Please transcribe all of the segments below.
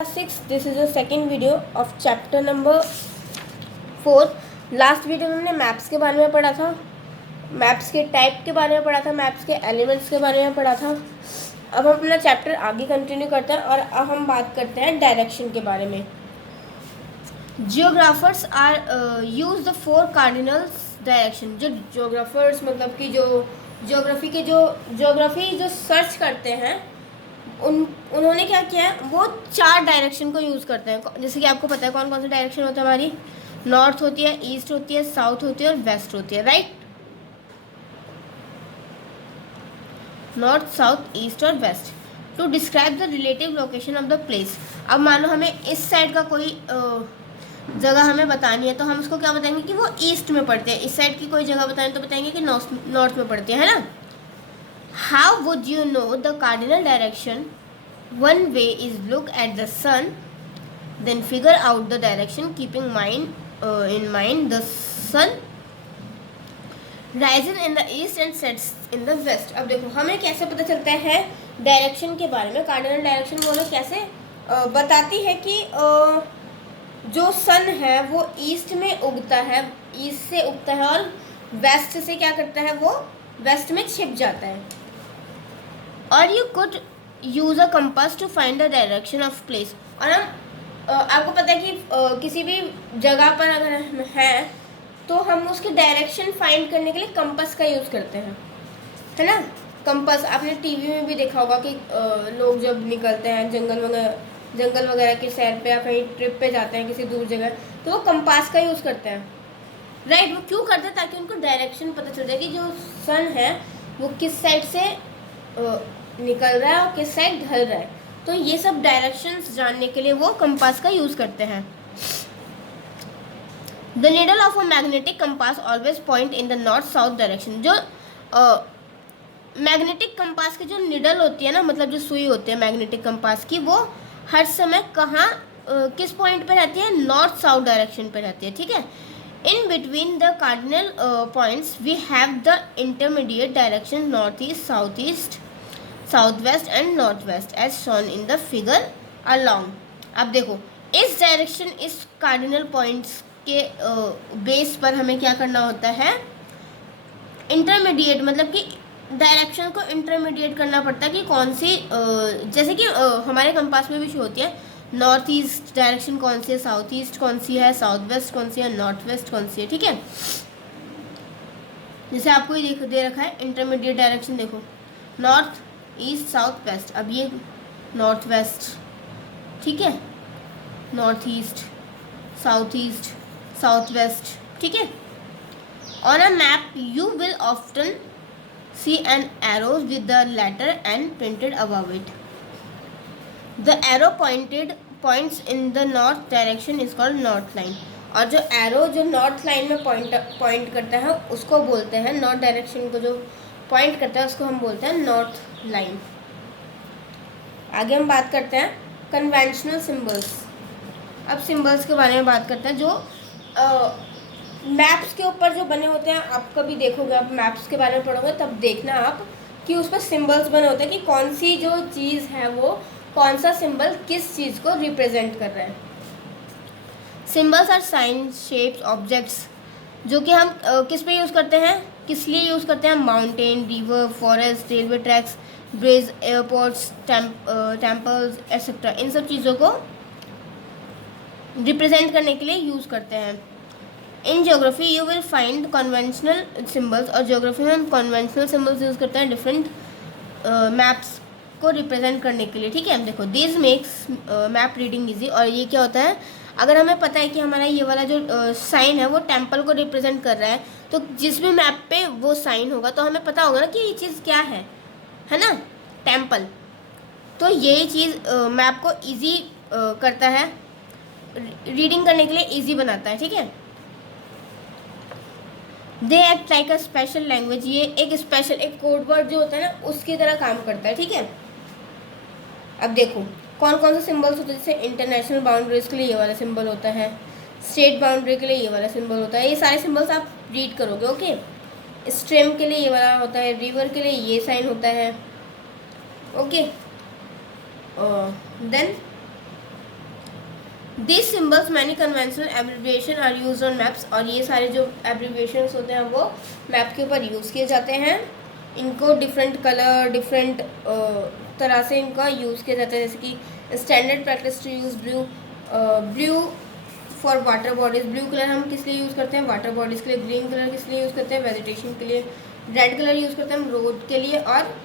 6. This is the second video of chapter number 4. Last video में हमने maps के बारे में पढ़ा था, मैप्स के टाइप के बारे में पढ़ा था, मैप्स के एलिमेंट्स के बारे में पढ़ा था। अब हम अपना चैप्टर आगे कंटिन्यू करते हैं और अब हम बात करते हैं डायरेक्शन के बारे में। Geographers are use the 4 cardinals direction. जो जियोग्राफर्स मतलब कि जो ज्योग्राफी जो सर्च करते हैं उन्होंने क्या किया है, वो 4 डायरेक्शन को यूज़ करते हैं। जैसे कि आपको पता है कौन कौन सी डायरेक्शन होता है हमारी, नॉर्थ होती है, ईस्ट होती है, साउथ होती है और वेस्ट होती है, राइट। नॉर्थ, साउथ, ईस्ट और west to describe the relative location of the place. अब मान लो हमें इस साइड का कोई जगह हमें बतानी है तो हम उसको क्या बताएंगे कि वो ईस्ट में पड़ते हैं। इस साइड की कोई जगह बतानी तो बताएंगे कि नॉर्थ में पड़ती है ना। How would you know the cardinal direction? One way is look at the sun, then figure out the direction, keeping in mind the sun rises in the east and sets in the west. अब देखो हमें कैसे पता चलता है direction के बारे में। कार्डिनल डायरेक्शन वो लोग कैसे बताती है कि जो सन है वो ईस्ट में उगता है, ईस्ट से उगता है और वेस्ट से क्या करता है, वो वेस्ट में छिप जाता है। और you could use a compass to find the direction of place. और हम आपको पता है कि किसी भी जगह पर अगर हम हैं तो हम उसकी डायरेक्शन फाइंड करने के लिए कंपास का यूज़ करते हैं, है ना। कंपास आपने टीवी में भी देखा होगा कि लोग जब निकलते हैं जंगल वगैरह की सैर पे या कहीं ट्रिप पे जाते हैं किसी दूर जगह, तो वो कंपास का यूज़ करते हैं, राइट। वो क्यों करते हैं? ताकि उनको डायरेक्शन पता चल जाए कि जो सन है वो किस साइड से निकल रहा है और किस साइड ढल रहा है। तो ये सब डायरेक्शंस जानने के लिए वो कंपास का यूज़ करते हैं। The needle of a magnetic compass always point in the north south direction. जो मैग्नेटिक कंपास की जो नीडल होती है ना, मतलब जो सुई होती है मैग्नेटिक कंपास की, वो हर समय कहाँ किस पॉइंट पे रहती है? नॉर्थ साउथ डायरेक्शन पे रहती है, ठीक है। In between the cardinal points, we have the intermediate direction northeast, southeast, southwest and northwest as shown in the figure along. अब देखो इस डायरेक्शन, इस कार्डिनल पॉइंट्स के बेस पर हमें क्या करना होता है? इंटरमीडिएट, मतलब कि डायरेक्शन को इंटरमीडिएट करना पड़ता है कि कौन सी जैसे कि हमारे कंपास में भी शो होती है नॉर्थ ईस्ट डायरेक्शन कौन सी है, साउथ ईस्ट कौन सी है, साउथ वेस्ट कौन सी है, नॉर्थ वेस्ट कौन सी है, ठीक है। जैसे आपको ये दे रखा है इंटरमीडिएट डायरेक्शन, देखो नॉर्थ ईस्ट साउथ वेस्ट। अब ये नॉर्थ वेस्ट, ठीक है, नॉर्थ ईस्ट साउथ वेस्ट, ठीक है। On a map you will often see an arrows with the letter N printed above it. The arrow points in the north direction is called north line। और जो arrow जो north line में point करता है उसको बोलते हैं, north direction को जो पॉइंट करता है उसको हम बोलते हैं नॉर्थ लाइन। आगे हम बात करते हैं कन्वेंशनल सिंबल्स। अब सिंबल्स के बारे में बात करते हैं जो मैप्स के ऊपर जो बने होते हैं। आप कभी देखोगे, आप मैप्स के बारे में पढ़ोगे तब देखना आप कि उस पर सिंबल्स बने होते हैं कि कौन सी जो चीज़ है वो कौन सा सिंबल किस चीज़ को रिप्रेजेंट कर रहा है। Symbols are sign shapes objects जो कि हम किस पे यूज़ करते हैं, किस लिए यूज़ करते हैं? Mountain, river, forest, railway tracks, bridge, airports, temples etcetera, इन सब चीज़ों को रिप्रेजेंट करने के लिए यूज़ करते हैं। In geography you will find conventional symbols. और ज्योग्राफी में हम कन्वेंशनल सिंबल्स यूज़ करते हैं डिफरेंट मैप्स को रिप्रेजेंट करने के लिए, ठीक है। देखो this makes map reading easy. और ये क्या होता है, अगर हमें पता है कि हमारा ये वाला जो साइन है वो टेम्पल को रिप्रेजेंट कर रहा है, तो जिस भी मैप पे वो साइन होगा तो हमें पता होगा ना कि ये चीज़ क्या है ना, टेम्पल। तो यही चीज़ मैप को ईजी करता है, रीडिंग करने के लिए ईजी बनाता है, ठीक है। They act like a special language. ये एक स्पेशल, एक कोड वर्ड जो होता है ना उसकी तरह काम करता है, ठीक है। अब देखो कौन कौन से सिंबल्स होते हैं। जैसे इंटरनेशनल बाउंड्रीज के लिए ये वाला सिंबल होता है, स्टेट बाउंड्री के लिए ये वाला सिंबल होता है। ये सारे सिंबल्स आप रीड करोगे, ओके। स्ट्रीम के लिए ये वाला होता है, रिवर के लिए ये साइन होता है, okay. Then this symbols many conventional abbreviation are use on maps, और ये सारे जो एब्रिविएशंस होते हैं वो मैप के ऊपर यूज़ किए जाते हैं। इनको डिफरेंट कलर, डिफरेंट तरह से इनका यूज़ किया जाता है, जैसे कि standard practice to use blue for water bodies. Blue colour हम किस लिए यूज़ करते हैं? वाटर बॉडीज़ के लिए। ग्रीन कलर किस लिए यूज़ करते हैं? वेजिटेशन के लिए। रेड कलर यूज़ करते हैं हम रोड के लिए, और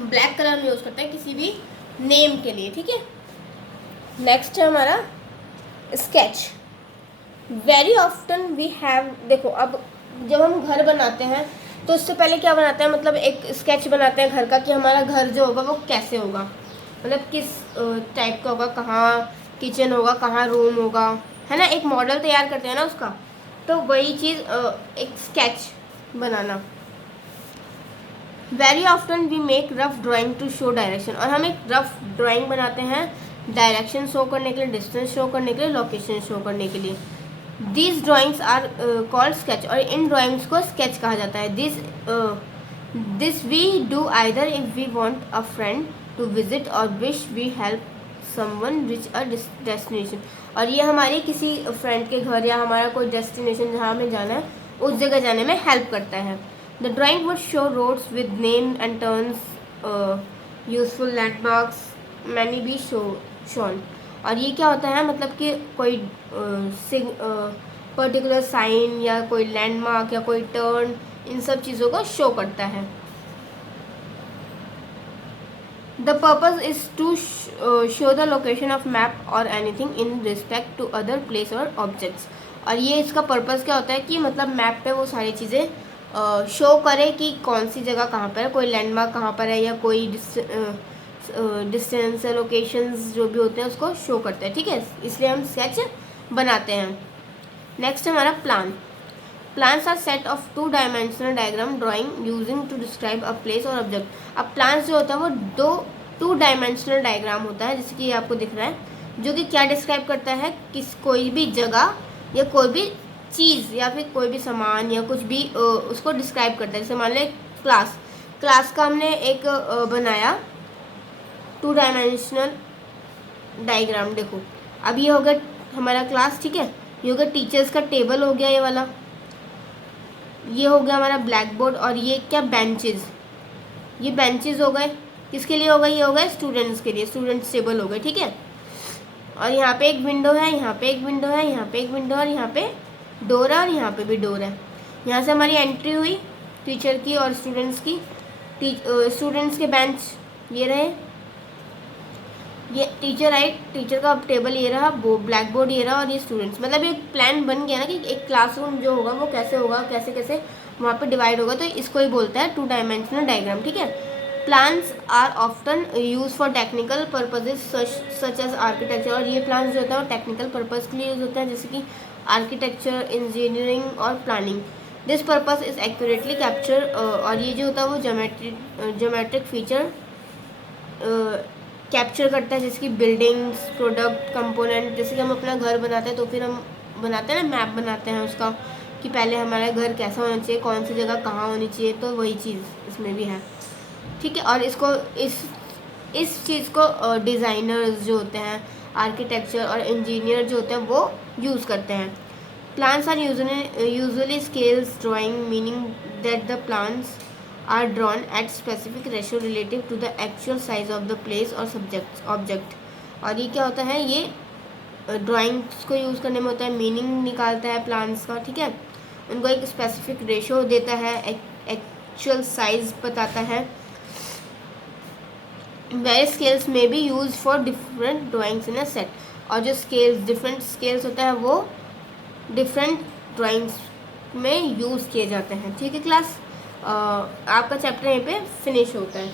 ब्लैक कलर में यूज़ करते हैं किसी भी नेम के लिए, ठीक है। नेक्स्ट है हमारा sketch. Very often we have, देखो अब जब हम घर बनाते हैं तो उससे पहले क्या बनाते हैं, मतलब एक स्केच बनाते हैं घर का कि हमारा घर जो होगा वो कैसे होगा, मतलब किस टाइप का होगा, कहाँ किचन होगा, कहाँ रूम होगा, है ना। एक मॉडल तैयार करते हैं ना उसका, तो वही चीज़ एक स्केच बनाना। Very often we make rough drawing to show direction, और हम एक रफ ड्राइंग बनाते हैं डायरेक्शन शो करने के लिए, डिस्टेंस शो करने के लिए, लोकेशन शो करने के लिए। These drawings are called sketch, और इन ड्राइंग्स को स्केच कहा जाता है। This we do either if we want a friend to visit or wish we help someone reach a destination, और ये हमारी किसी फ्रेंड के घर या हमारा कोई डेस्टिनेशन जहाँ हमें जाना है उस जगह जाने में हेल्प करता है। The drawing would show roads with name and turns, useful landmarks many be shown, और ये क्या होता है, मतलब कि कोई पर्टिकुलर साइन या कोई लैंडमार्क या कोई टर्न, इन सब चीज़ों को शो करता है। The purpose is to show the location of map और anything in respect to other place और ऑब्जेक्ट्स, और ये इसका पर्पज़ क्या होता है कि मतलब मैप पे वो सारी चीज़ें शो करे कि कौन सी जगह कहाँ पर है, कोई लैंडमार्क कहाँ पर है, या कोई डिस्टेंस लोकेशंस जो भी होते हैं उसको शो करते हैं, ठीक है। इसलिए हम स्केच बनाते हैं। नेक्स्ट हमारा plan. Plans are set of 2 dimensional diagram drawing using to describe a place और ऑब्जेक्ट। अब प्लान्स जो होता है वो 2 डायमेंशनल डायग्राम होता है, जैसे कि ये आपको दिख रहा है, जो कि क्या डिस्क्राइब करता है, किस कोई भी जगह या कोई भी चीज़ या फिर कोई भी सामान या कुछ भी उसको डिस्क्राइब करता है। जैसे मान लो क्लास का हमने एक बनाया 2 डायमेंशनल डायग्राम। देखो अब ये हो गया हमारा क्लास, ठीक है। ये हो गया टीचर्स का टेबल हो गया ये वाला, ये हो गया हमारा ब्लैक बोर्ड, और ये क्या बेंचेस, ये बेंचेस हो गए, किसके लिए हो गए, ये हो गए स्टूडेंट्स के लिए, स्टूडेंट्स टेबल हो गए, ठीक है। और यहाँ पे एक विंडो है, यहाँ पे एक विंडो है, यहाँ पे एक विंडो है, और यहाँ पे डोर है, और यहाँ पे भी डोर है। यहाँ से हमारी एंट्री हुई टीचर की और स्टूडेंट्स की। स्टूडेंट्स के बेंच ये रहे, ये टीचर आई, टीचर का टेबल ये रहा, ब्लैक बोर्ड ये रहा, और ये स्टूडेंट्स। मतलब एक प्लान बन गया ना कि एक क्लासरूम जो होगा वो कैसे होगा, कैसे कैसे वहाँ पे डिवाइड होगा, तो इसको ही बोलता है 2 डायमेंशनल डायग्राम, ठीक है। Plans are often use for technical purposes such as architecture, और ये प्लान्स जो होता है वो टेक्निकल पर्पज़ के लिए यूज़ होता है, जैसे कि आर्किटेक्चर, इंजीनियरिंग और planning. This purpose is accurately capture, और ये जो होता है वो ज्योमेट्रिक फीचर कैप्चर करता है, जैसे कि बिल्डिंग्स, प्रोडक्ट, कंपोनेंट। जैसे कि हम अपना घर बनाते हैं तो फिर हम बनाते हैं ना, मैप बनाते हैं उसका कि पहले हमारा घर कैसा होना चाहिए, कौन सी जगह कहाँ होनी चाहिए, तो वही चीज़ इसमें भी है, ठीक है। और इसको इस चीज़ को डिज़ाइनर्स जो होते हैं, आर्किटेक्चर और इंजीनियर जो होते हैं वो यूज़ करते हैं। Plans are usually scales drawing, meaning that the plans are drawn at specific ratio relative to the actual size of the place or object। और ये क्या होता है, ये ड्राइंग्स को यूज़ करने में होता है, मीनिंग निकालता है प्लान्स का, ठीक है। उनको एक स्पेसिफिक रेशो देता है, एक्चुअल साइज बताता है। वेरियस स्केल्स में B use for different drawings in a set, और जो डिफरेंट स्केल्स होता है वो डिफरेंट ड्राइंग्स में यूज़ किए जाते हैं, ठीक है क्लास। आपका चैप्टर यहीं पे फिनिश होता है।